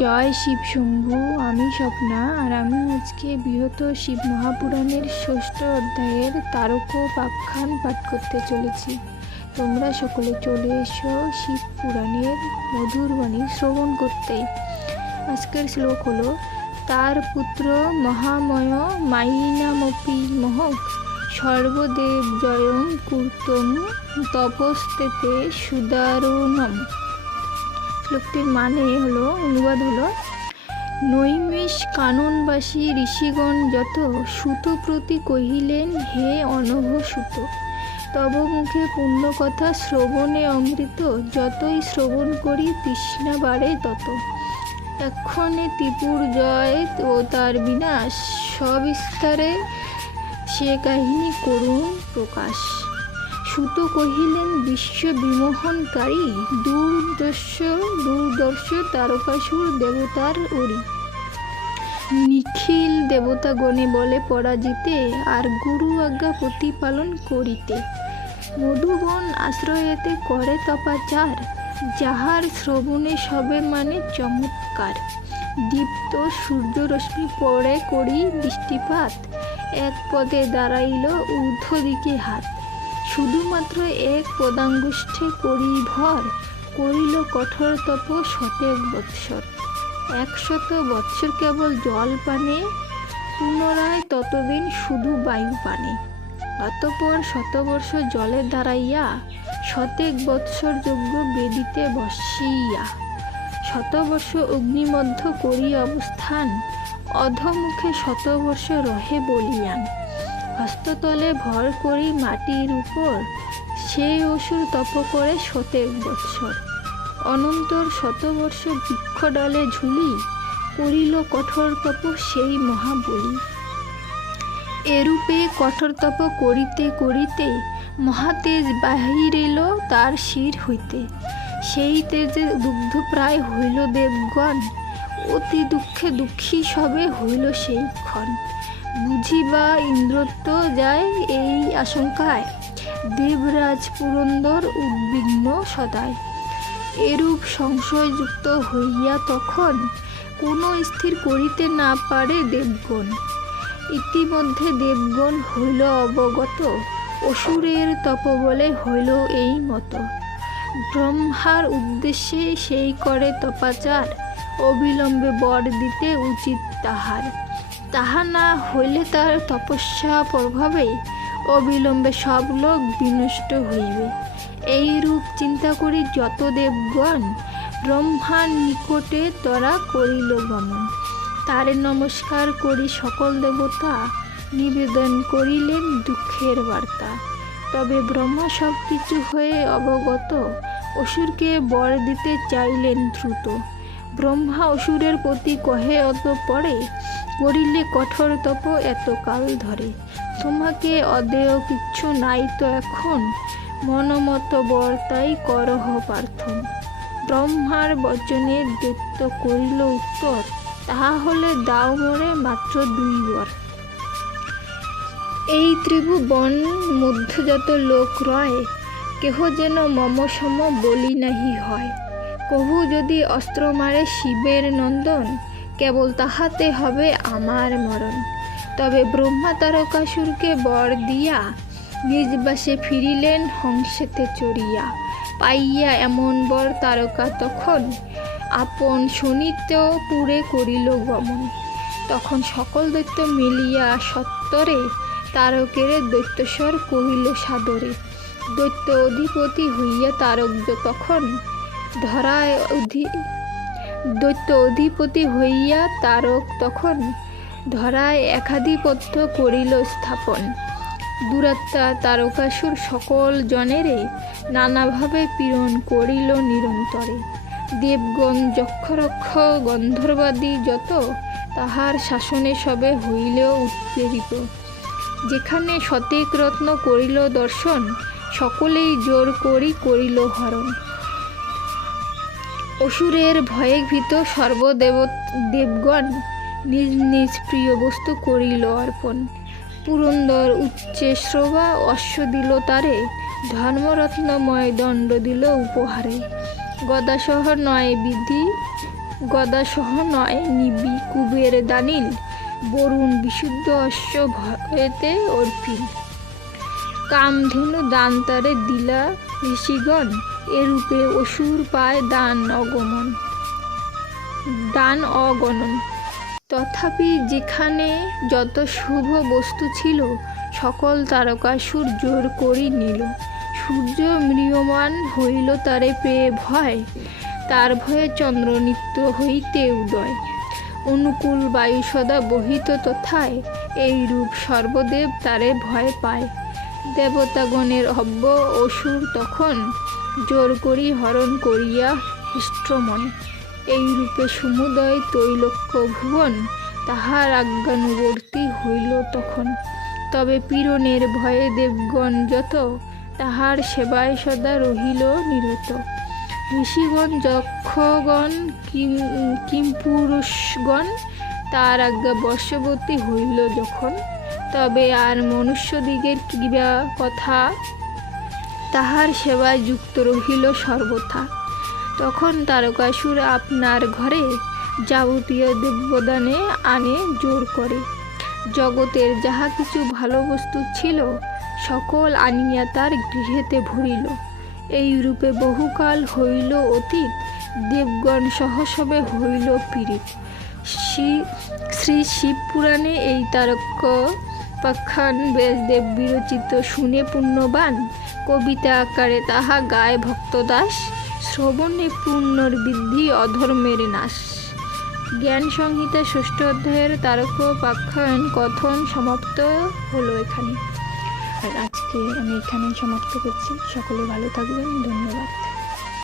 জয় শিব শম্ভু। আমি স্বপ্না, আর আমি আজকে বৃহত্তর শিব মহাপুরাণের ষষ্ঠ অধ্যায়ের তারকোপাখ্যান পাঠ করতে চলেছি। তোমরা সকলে চলে এসো শিব পুরাণের মধুর বাণী শ্রবণ করতে। আজকের শ্লোক হলো, তার পুত্র মহাময় মাইনামপি মহক সর্বদেব জয়ম কূর্তম তপস্তেতে সুদারুণম। শ্লোকটির অনুবাদ হলো, নৈমিষ কাননবাসী ঋষিগণ যত সুত প্রতি কহিলেন, হে অনঘ সুত, তব মুখে পুণ্যকথা শ্রবণে অমৃত, যতই শ্রবণ করি তৃষ্ণা বাড়ে তত। এক্ষণে ত্রিপুর জয় ও তার বিনাশ, সবিস্তারে সে কাহিনী করুন প্রকাশ। সুত কহিলেন, বিশ্ব বিমোহনকারী দুর্দর্শ তারকাসুর দেবতার ওরি, নিখিল দেবতাগণে বলে পরাজিতে, আর গুরু আজ্ঞা প্রতিপালন করিতে। মধুবন আশ্রয়েতে করে তপাচার, যাহার শ্রবণে সবে মানে চমৎকার। দীপ্ত সূর্যরশ্মি পড়ে করি দৃষ্টিপাত, এক পদে দাঁড়াইল ঊর্ধ্ব দিকে হাত। শুধুমাত্র এক পদাঙ্গুষ্ঠে করি ভর, করিল কঠোর তপ শতেক বৎসর। 100 বৎসর কেবল জল পানে, পুনরায় ততদিন শুধু বায়ু পানে। অতঃপর 100 বর্ষ জলে দাঁড়াইয়া, শতেক বৎসর যজ্ঞ বেদিতে বসিয়া। 100 বর্ষ অগ্নিমধ্য করি অবস্থান, অধমুখে 100 বর্ষ রহে বলিয়ান। হস্ততলে ভর করি মাটির উপর, সেই অসুর তপ করে শতেক বৎসর। অনন্তর 100 বর্ষ বৃক্ষডালে ঝুলি, করিল কঠোর তপ সেই মহাবলী। এরূপে কঠোর তপ করিতে করিতে, মহাতেজ বাহিরিল তার শির হইতে। সেই তেজে দুগ্ধপ্রায় হইল দেবগণ, অতি দুঃখে দুঃখী সবে হইল সেই ক্ষণ। বুঝিবা ইন্দ্রত্ব যায় এই আশঙ্কায়, দেবরাজ পুরন্দর উদ্বিগ্ন সদায়। এরূপ সংশয়যুক্ত হইয়া তখন, কোনো স্থির করিতে না পারে দেবগণ। ইতিমধ্যে দেবগণ হইল অবগত, অসুরের তপবলে হইল এই মতো। ব্রহ্মার উদ্দেশ্যে সেই করে তপাচার, অবিলম্বে বর দিতে উচিত তাহার। তাহা না হইলে তার তপস্যা প্রভাবে, অবিলম্বে সব লোক বিনষ্ট হইবে। এই রূপ চিন্তা করি যত দেবগণ, ব্রহ্মার নিকটে তরা করিল গমন। তারে নমস্কার করি সকল দেবতা, নিবেদন করিলেন দুঃখের বার্তা। তবে ব্রহ্মা সব কিছু হয়ে অবগত, অসুরকে বর দিতে চাইলেন দ্রুত। ব্রহ্মা অসুরের প্রতি কহে অতঃপরে, করিলে কঠোর তপ এতকাল ধরে। তোমাকে অদেয় কিচ্ছু নাই তো এখন, মনমত বর তাই করহ প্রার্থন। ব্রহ্মার বচনে দৈত্য করিল উত্তর, তাহা হলে দাও মোরে মাত্র 2 বর। এই ত্রিভুবন মধ্য যত লোক রয়, কেহ যেন মম সম বলি নাহি হয়। কভু যদি অস্ত্র মারে শিবের নন্দন, কেবল তাহাতে হবে আমার মরণ। তবে ব্রহ্মা তারকাসুরকে বর দিয়া, নিজ বাসে ফিরিলেন হংসেতে চড়িয়া। পাইয়া এমন বর তারকা তখন, আপন শোণিতপুরে করিল গমন। তখন সকল দৈত্য মিলিয়া সত্তরে, তারকের দৈত্যস্বর কহিল সাদরে। দৈত্য অধিপতি হইয়া তারক তখন, ধরায় একাধিপত্য করিল স্থাপন। দুরাত্মা তারকাসুর সকল জনেরে, নানাভাবে পীড়ন করিল নিরন্তরে। দেবগণ যক্ষরক্ষ গন্ধর্বাদি যত, তাহার শাসনে সবে হইল উৎপীড়িত। যেখানে শতেক রত্ন করিল দর্শন, সকলেই জোর করি করিল হরণ। অসুরের ভয়ে ভীত দেবগণ, নিজ নিজ প্রিয় বস্তু করিল অর্পণ। পুরন্দর উচ্চে শ্রবা অশ্ব দিল তারে, ধর্মরত্নময় দণ্ড দিল উপহারে। গদাসহ 9 বিধি গদাসহ নয় নিবি কুবের দানিল, বরুণ বিশুদ্ধ অশ্ব ভয়েতে অর্পিল। কামধেনু দান তারে দিলা ঋষিগণ, এরূপে অসুর পায় দান অগণন। তথাপি যেখানে যত শুভ বস্তু ছিল, সকল তারকাসুর জোর করি নিল। সূর্য ম্রিয়মাণ হইল তারে পেয়ে ভয়, তার ভয়ে চন্দ্র নিত্য হইতে উদয়। অনুকূল বায়ু সদা বহিত তথায়, এইরূপ সর্বদেব তারে ভয় পায়। দেবতাগণের হব্য অসুর তখন, জোর করি হরণ করিয়া হিষ্ট্রমন। এইরূপে সমুদয় তৈলোক্য ভুবন, তাহার আজ্ঞানুবর্তী হইল তখন। তবে পীড়নের ভয়ে দেবগণ যত, তাহার সেবায় সদা রহিল নিরত। ঋষিগণ যক্ষগণ কিমপুরুষগণ, তার আজ্ঞা বশবর্তী হইল যখন। তবে আর মনুষ্যদিগের কিবা কথা, তাহার সেবায় যুক্ত রহিল সর্বথা। তখন তারকাসুর আপনার ঘরে, যাবতীয় দেবদানে আনে জোর করে। জগতের যাহা কিছু ভালো বস্তু ছিল, সকল আনিয়া তার গৃহেতে ভরিল। এই রূপে বহুকাল হইল অতীত, দেবগণ সহসবে হইল পীড়িত। শ্রী শিব পুরাণে এই তারকোপাখ্যান ব্যাসদেব বিরচিত শুনে পুণ্যবান, কবিতা আকারে তাহা গায় ভক্তদাস। শ্রবণে পুণ্যর বৃদ্ধি, অধর্মের নাশ। জ্ঞান সংহিতা ৬ষ্ঠ অধ্যায়ের তারকোপাখ্যান কথন সমাপ্ত হলো এখানে। আর আজকে আমি এখানেই সমাপ্ত করছি। সকলে ভালো থাকবেন। ধন্যবাদ।